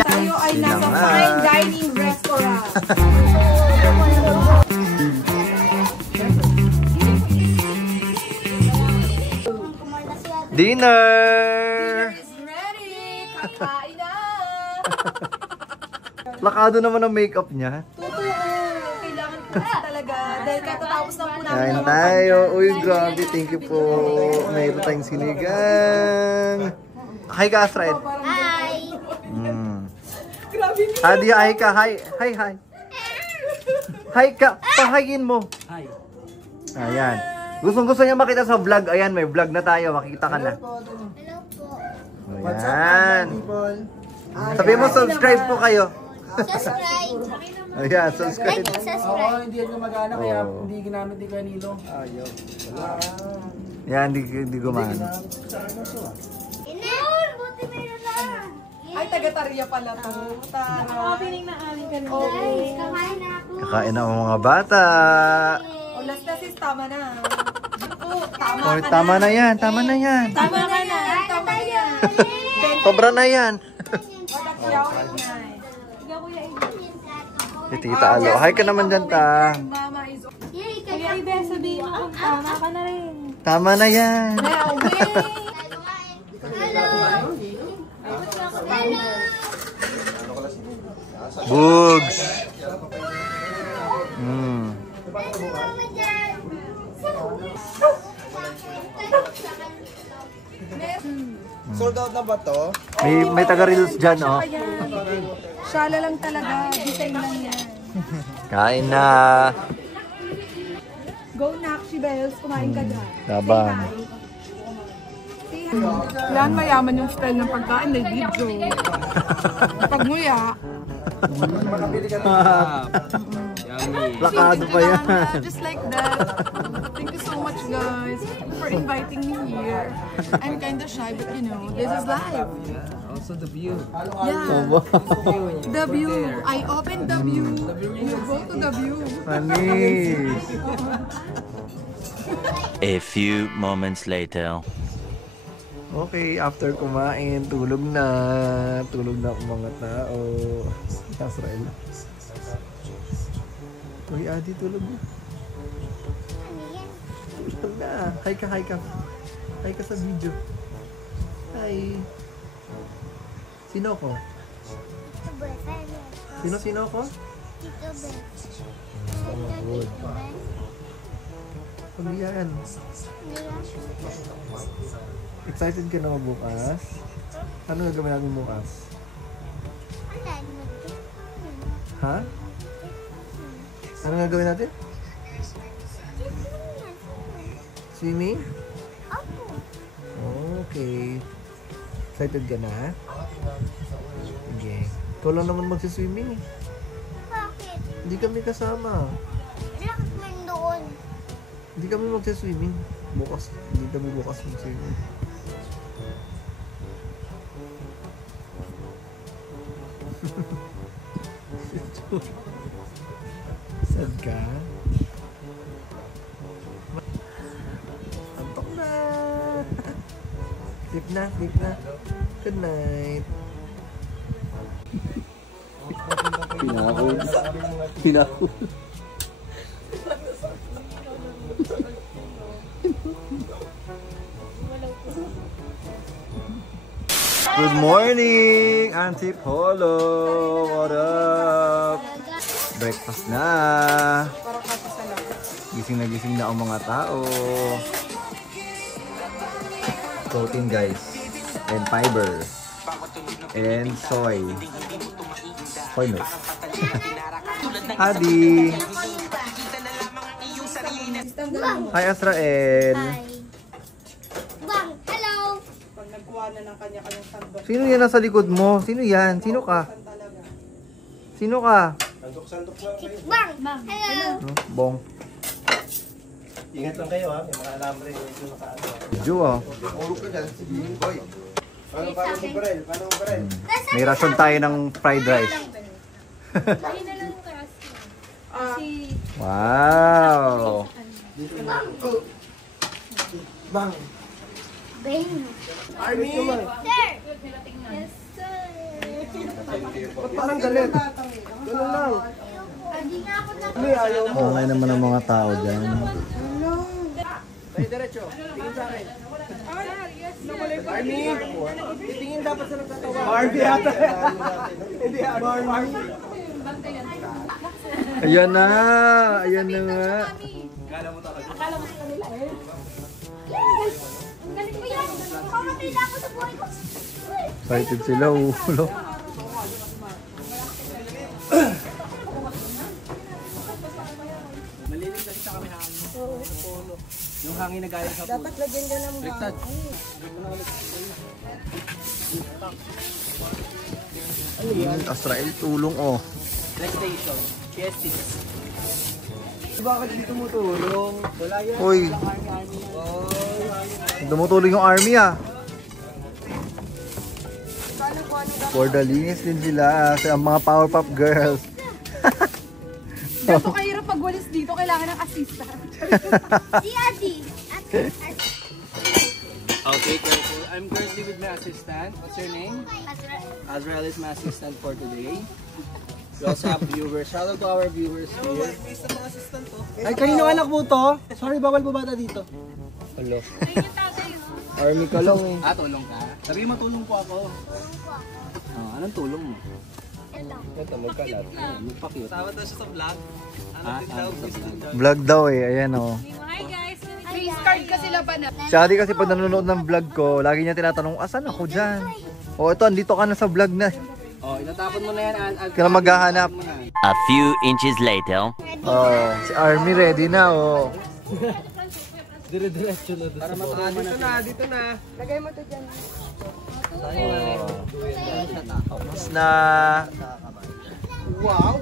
Tayo ay nasa fine dining restaurant. Dinner! Dinner is ready! Kakain na! Lakado naman ang makeup niya. Totoo! Kailangan ko kasi talaga. Dahil katatapos na po namin Kain mga tayo. pandan. Uy, grabe. Thank you po. Mayroon tayong sinigang. Hi ka, Astrid. Hi! Grabe niyo. Adi, hi ka. Hi. Hi, hi. Hi ka. Pahayin mo. Hi. Ayan. Gustong-gusto niya makita sa vlog. Ayan, may vlog na tayo. Makita ka na. Hello po. Ayan. Sabihin mo, subscribe po kayo. Subscribe. Ayan, subscribe. Like and Oo, subscribe. hindi yan gumagana kaya hindi ginamit ni Canilo. Ayaw. Yan, hindi gumana. Inel! Buti meron lang. Ay, taga-Tarya pala to. Tara. Opening na amin kanina. Oo. Guys, kakain na ako. Kakain na ang mga bata. O, last na sis, tama na. Oh, tama Oh, ka tama na yan. Tama na yan. Tama ka na. Tama na yan. Sobra na yan. Wala na. Si Tita Alo. Hi ka naman dyan, ta. Mama is... Yay, kaya ibe sabihin mo kung tama ka na rin. Tama na yan. Now, Hello! Hello! Bugs. Mama dyan! Sold out na ba to? May taga-reels dyan, oh. Shala lang talaga. Design lang yan. Kain na. Go Nakshi Bells. Kumain ka dyan. Tabang. Kailangan mayaman yung style ng pagkain. May video. Pag nguya. Makabili ka na. Yummy. Lakado pa yan. Just like that. Thank you so much, guys, for inviting me here. I'm kind of shy, but you know, this is life. Also the view. Yeah. The view. I opened the view. You go to the view. Panis. A few moments later. Okay, after kumain, tulog na. Tulog na ang mga tao. Israel. Uy, Adi, tulog na. Tulog na. Hi ka, hi ka. Hi ka sa video. Hi. Sino ko? Sino ko? Good. Pag yan. Excited ka na bukas? Ano gagawin natin bukas? Ha? Ano gagawin natin? Swimming? Okay. Excited ka na? Okay. Ikaw lang naman magsiswimming eh. Bakit? Hindi kami kasama. Bakit man doon? Hindi kami magsiswimming. Bukas. Hindi kami bukas magsiswimming. Sad ka? Antok na! Sleep na, sleep na. Good night. Pinahul. Pinahul. Good morning, Auntie Polo. What up? Breakfast na. Gising na ang mga tao. Protein guys. And fiber. And soy. Soy milk. Hadi. Hi Azrael. Bang! Hello! Pag nagkuha na ng kanya-kanyang sandok. Sino yan nasa likod mo? Sino yan? Sino ka? Sino ka? Bang! Bang! Hello! No? Bong. Ingat lang kayo ha, may mga alambre medyo nakaano. Ju ah. Ulog ka dyan, sige boy. Paano mo Barel? Paano mo Barel? May rason tayo ng fried rice. Ayun na lang karas. Wow. Bang! Bang! Army! Sir! Yes, sir. Ba't parang galit? Ganun lang. Hindi nga ako na. Army, ayaw mo. Okay naman ang mga tao dyan. Tayo diretso. Tingin sa akin. Army! Tingin dapat sa nagtatawa. Army ata. Hindi, Army. Ayan na! Ayan na nga. Ang galing mo yan. Mamamatay na ako sa buhay ko. Excited sila, ulo. Malinis kasi sa kami hangin. Yung hangin na galing sa puso. Dapat lagyan ka ng hangin. Azrael, tulong oh. PlayStation. PS6. Bakit dito tumutulong? Wala yan. Uy, dumutulong yung army ah. For the linis din sila sa mga Powerpuff Girls. Ganito kahirap pag walis dito, kailangan ng assistant. Si Adi. Okay, careful. I'm currently with my assistant. What's your name? Azrael is my assistant for today. We also have viewers. Shout out to our viewers here. Ay, kanino anak mo to? Sorry, bawal bumata dito. Hello. Army ka lang eh. Ah, tulong ka? Sabi mo, tulong po ako. Anong tulong mo? Ito, magkalat. Magpa-cute. Tama daw siya sa vlog. Vlog daw eh, ayan oh. Hi guys. Face card kasi laban na. Si Adi kasi pag nanonood ng vlog ko, lagi niya tinatanong, asan ako dyan? Oh, ito, andito ka na sa vlog na. Oh, inatapon mo na yan. Kaya maghahanap. A few inches later. Oh, si Army ready na oh. Dire-diretso na doon. Para matahan mo na. Dito na. Tapos na. Wow!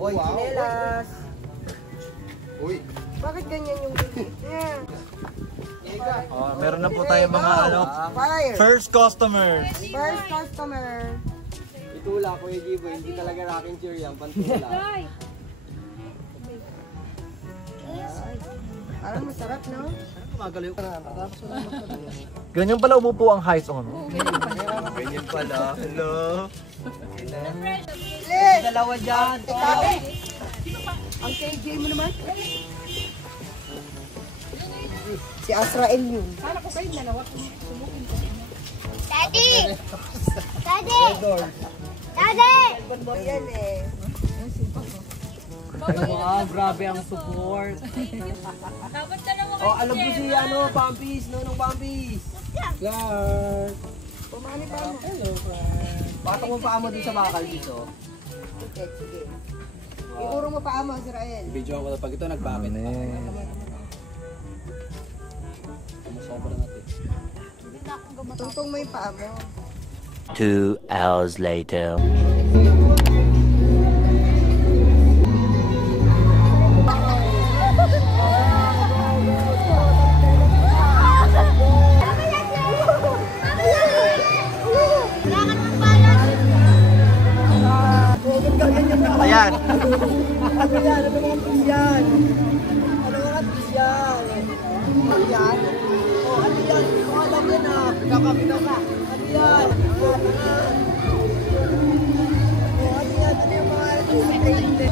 Oy, chinelas. Uy! Bakit ganyan yung bibig niya? Oh, meron na po tayo mga ano, Fire! first customers. First customer. Itula ko yung Gibo, hindi talaga rocking chair yan, pantula. Parang masarap, no? Magalaw ka na. Ganyan pala umupo ang high on. Ganyan pala. Hello! Dalawa dyan. Ang KJ mo naman? Si Azrael yun. Daddy! Daddy! Daddy! Yan eh. Wow, grabe ang support. Dapat na naman Oh, alam ko si ano, Pampis, nung Pampis. Clark. Pumani pa mo. Hello, Clark. Patok mo pa mo dun sa bakal dito. Okay, sige. Iuro mo pa mo, Azrael. Video ko na pag ito nagbakit. Sobra natin. Tungtong mo yung paa mo. 2 hours later. Ayan. Ano yan? Ano mga pis yan? Ano mga pis yan? Ano yan? Oh, ano yan? Hindi ko alam yan ah. Kakapitaw ka. Ano yan? Oh, ano yan? Oh, ano yan? Ano yung mga hindi?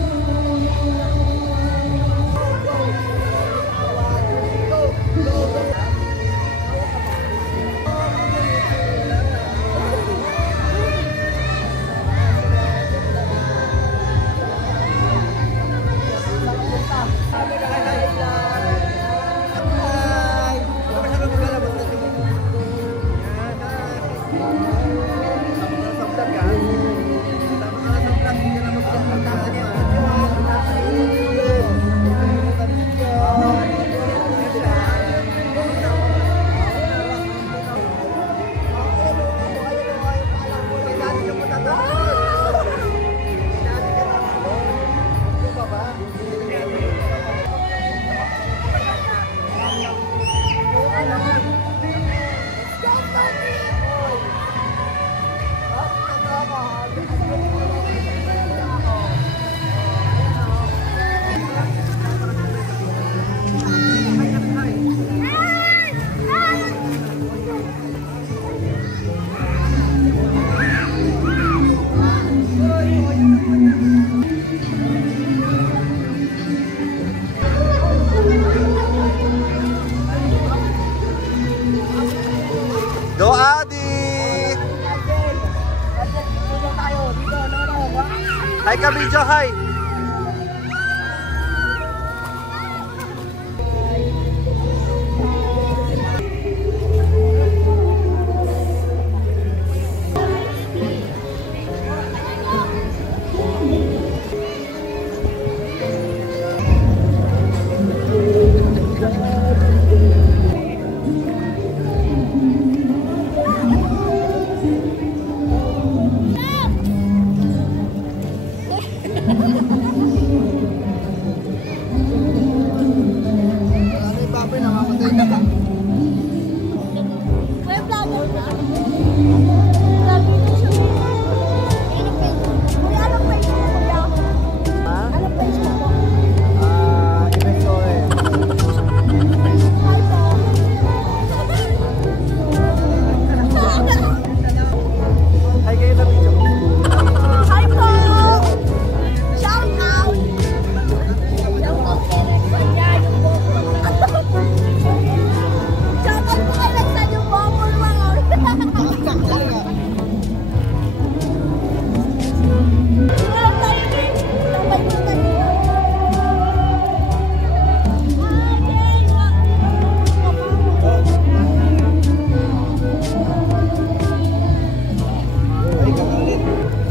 Tapos na sa vlog, ha? Tapos na sa vlog, hindi ka na magpapagdaan yan. Go, Adi! Hi ka, video, hi!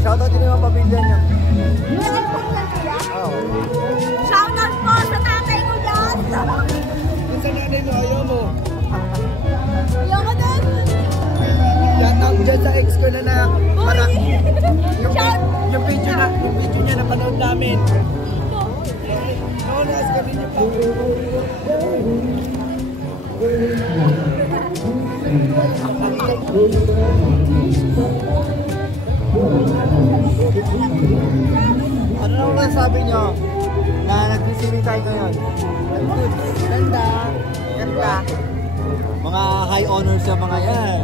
Shoutout din yung mga pamilya niya. Shoutout po sa tatay ko dyan! Sa nanay mo, ayaw mo. Ayaw ko din! Shoutout dyan sa ex ko na yung video niya napanood namin. No, nas kami niyo pa. Ano na ulit sabi niyo na nag-receiving tayo ngayon? Good. Ganda. Ganda. Mga high honors sa mga yan.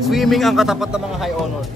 Swimming ang katapat ng mga high honors.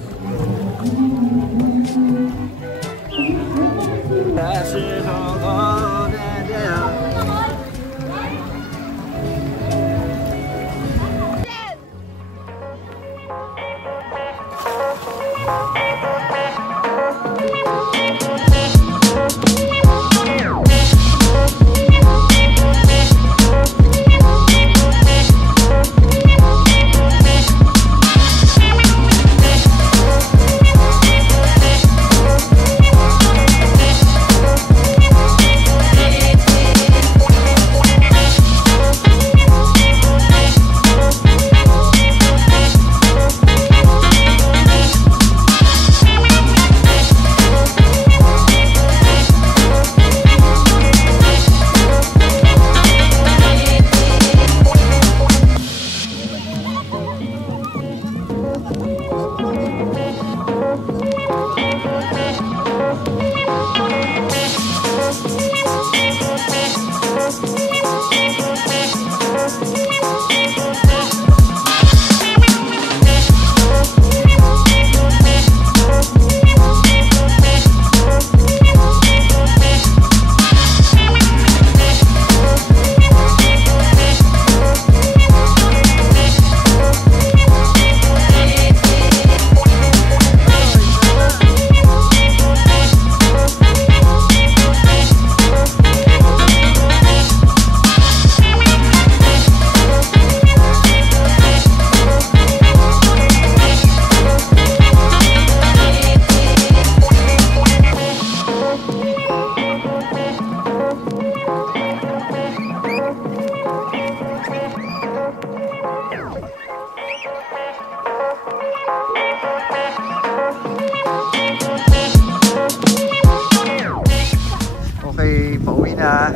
Okay, pauwi na.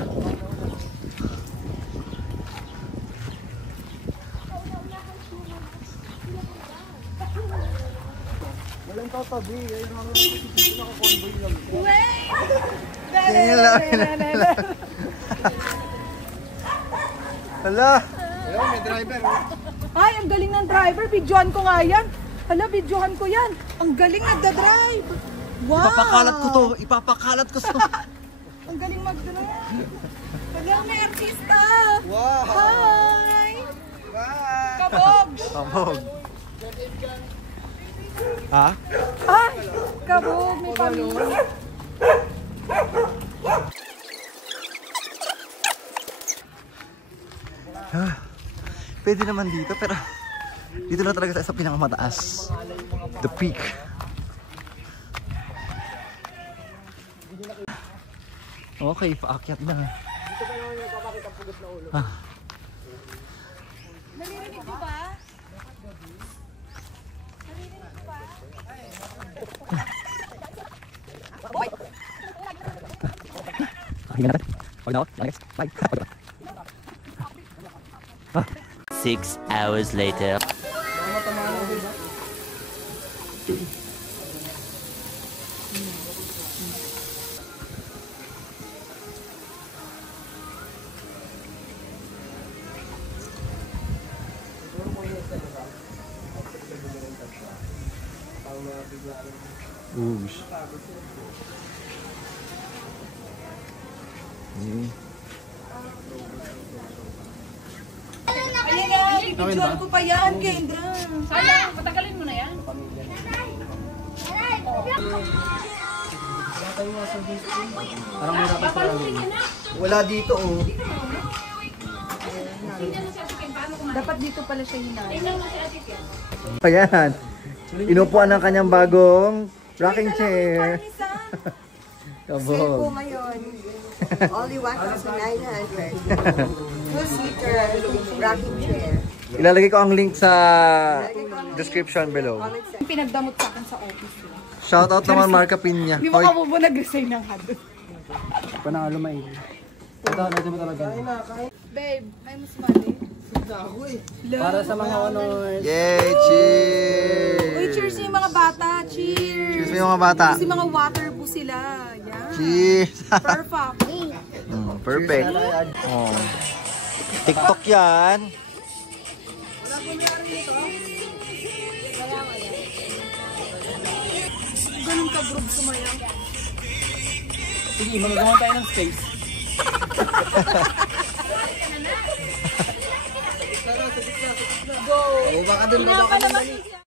Walang tatabi. Ay, naka-convoy lang. Hala! Ayun, may driver. Ay, ang galing ng driver. Videohan ko nga yan. Hala, videohan ko yan. Ang galing nagda-drive. Wow! Ipapakalat ko to. Ipapakalat ko to. Ang galing mag-drive. Ang galing may artista. Wow! Hi! Kabog! Kabog. Ha? Ay! Kabog, may pamilya. Pwede naman dito, pero dito na talaga tayo sa pinakamataas. The peak. Okay, paakyat na. Dito pa naman yung papakita ang pugot na ulo. Nalirinig ko ba? Pakinggan natin. Pag na ako. Next. Bye. 6 hours later. Oops. Ayan na, pipictuan ko pa yan, Kendra. Sayang, patagalin mo na yan. Parang may rapat pa lang. Wala dito oh. Dapat dito pala siya hinay. Ayan. Inupuan ng kanyang bagong rocking chair. Sale po Kabog. ngayon. Only 1,900. Two-seater rocking chair. Ilalagay ko ang link sa description below. Comment section. Pinagdamot sa akin sa office. Shoutout naman Marca Pinya. Di ba ka po nag-resign ng hado? Panalo may. Ito mo talaga. Babe, may mas money. Para sa mga honors. Yay! Cheers! Uy, cheers yung mga bata. Cheers! Cheers mo yung mga bata. Kasi mga water po sila. Yan. Cheers! Perfect. Perfect. Oh. TikTok yan. Ganun ka, bro, sumayaw. Sige, magagawa tayo ng space. Oh, baka doon Pinapalaman niya.